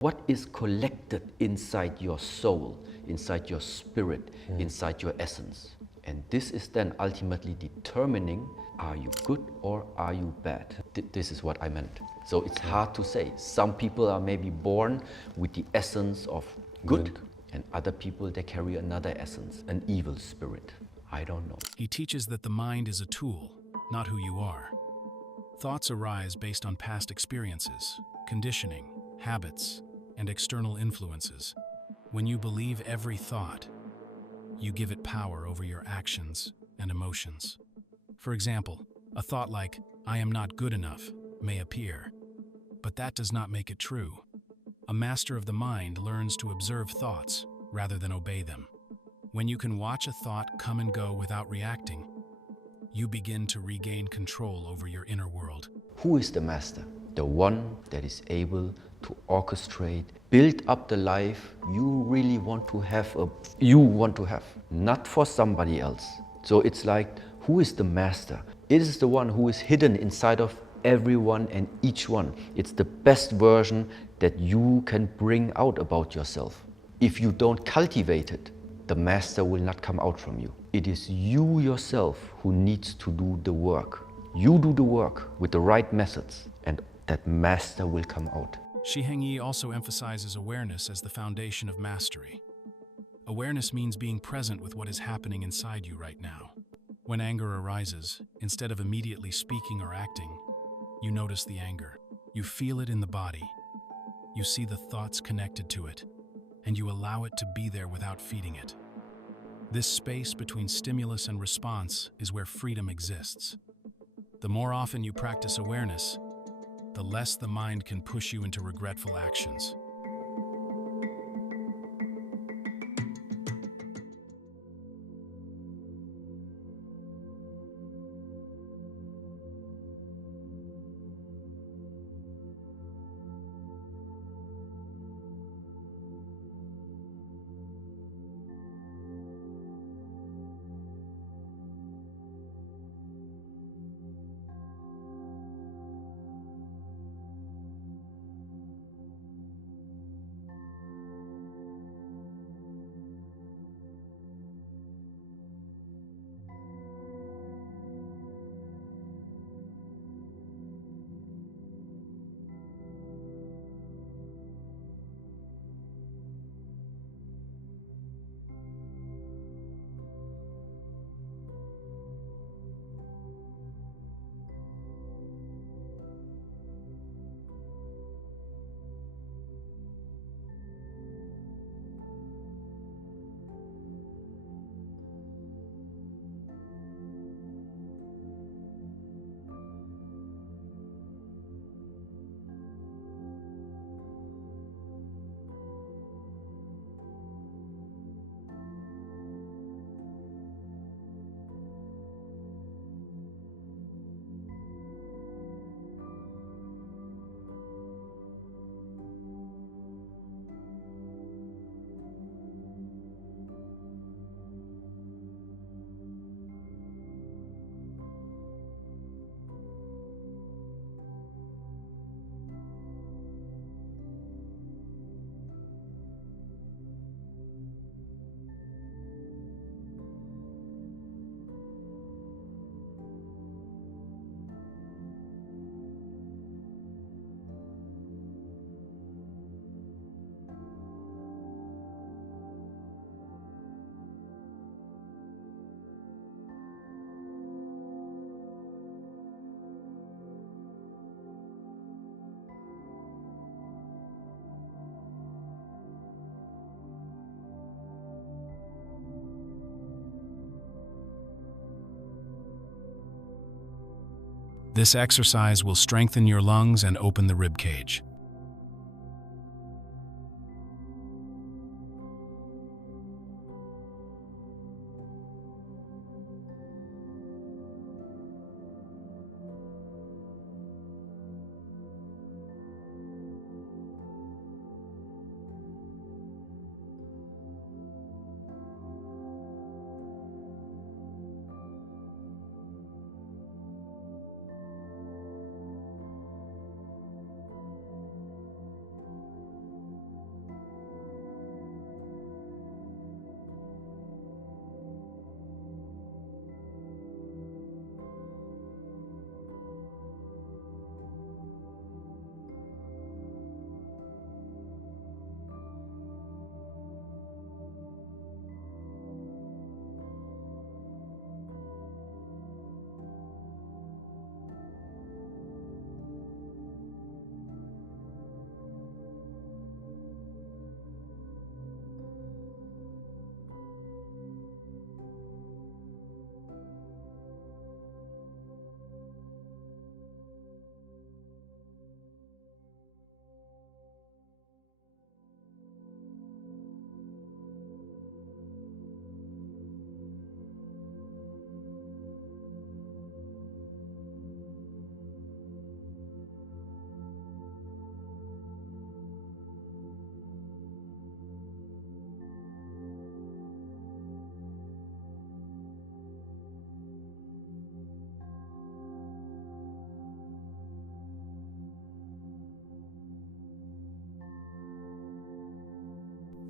What is collected inside your soul, inside your spirit, inside your essence. And this is then ultimately determining, are you good or are you bad? This is what I meant. So it's hard to say. Some people are maybe born with the essence of good, and other people, they carry another essence, an evil spirit. I don't know. He teaches that the mind is a tool, not who you are. Thoughts arise based on past experiences, conditioning, habits, and external influences. When you believe every thought, you give it power over your actions and emotions. For example, a thought like, "I am not good enough," may appear, but that does not make it true. A master of the mind learns to observe thoughts rather than obey them. When you can watch a thought come and go without reacting, you begin to regain control over your inner world. Who is the master? The one that is able to orchestrate, build up the life you really want to have, not for somebody else. So it's like, who is the master? It is the one who is hidden inside of everyone and each one. It's the best version that you can bring out about yourself. If you don't cultivate it, the master will not come out from you. It is you yourself who needs to do the work. You do the work with the right methods, and that master will come out. Shi Heng Yi also emphasizes awareness as the foundation of mastery. Awareness means being present with what is happening inside you right now. When anger arises, instead of immediately speaking or acting, you notice the anger. You feel it in the body. You see the thoughts connected to it, and you allow it to be there without feeding it. This space between stimulus and response is where freedom exists. The more often you practice awareness, the less the mind can push you into regretful actions. This exercise will strengthen your lungs and open the rib cage.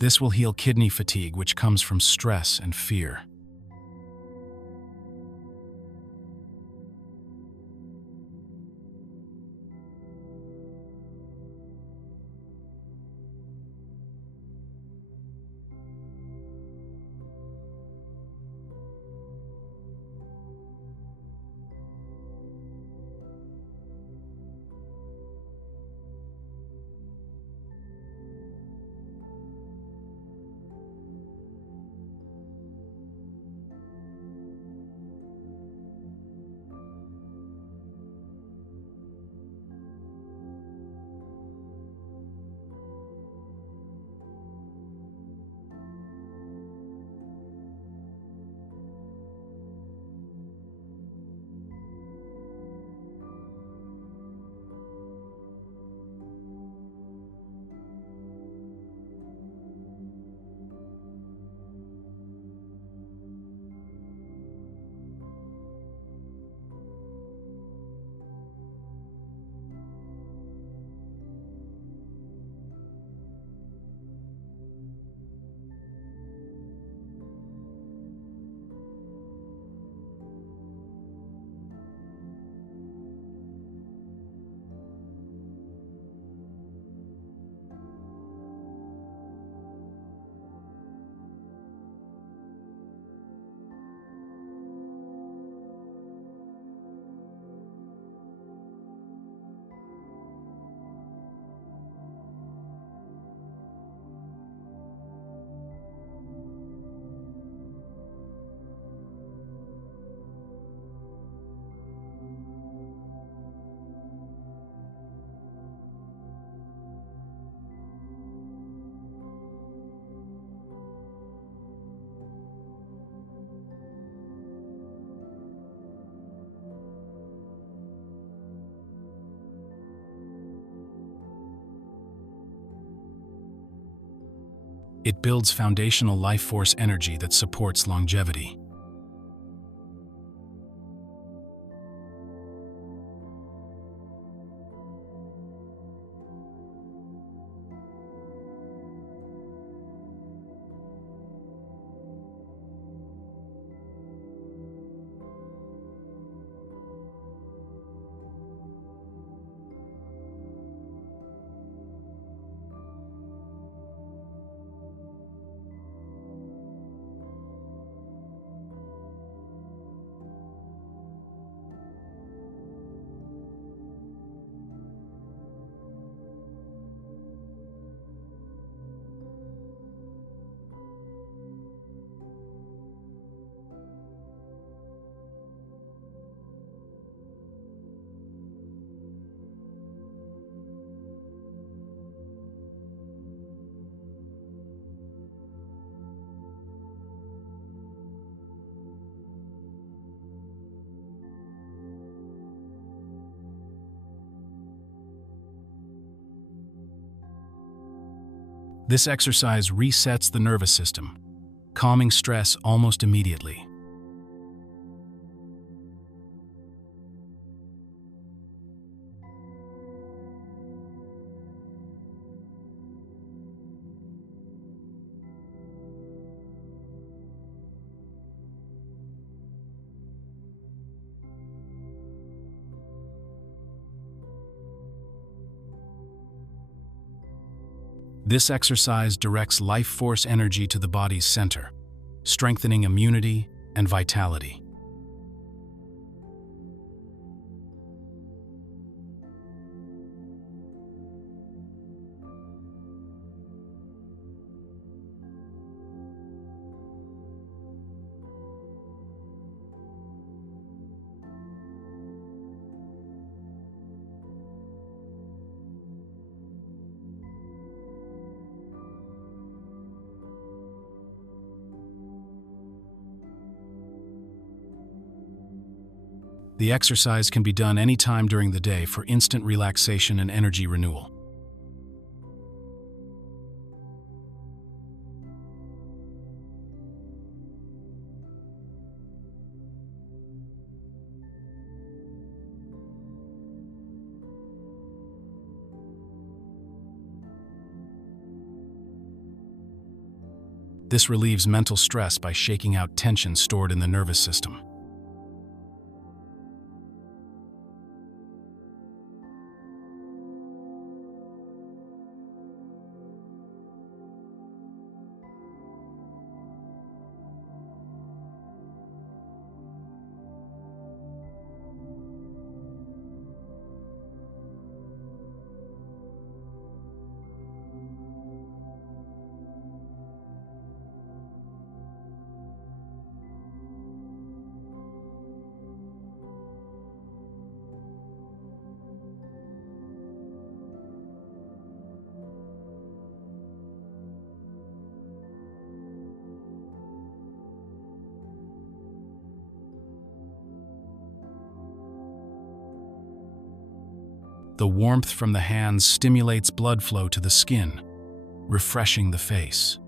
This will heal kidney fatigue, which comes from stress and fear. It builds foundational life force energy that supports longevity. This exercise resets the nervous system, calming stress almost immediately. This exercise directs life force energy to the body's center, strengthening immunity and vitality. The exercise can be done anytime during the day for instant relaxation and energy renewal. This relieves mental stress by shaking out tension stored in the nervous system. The warmth from the hands stimulates blood flow to the skin, refreshing the face.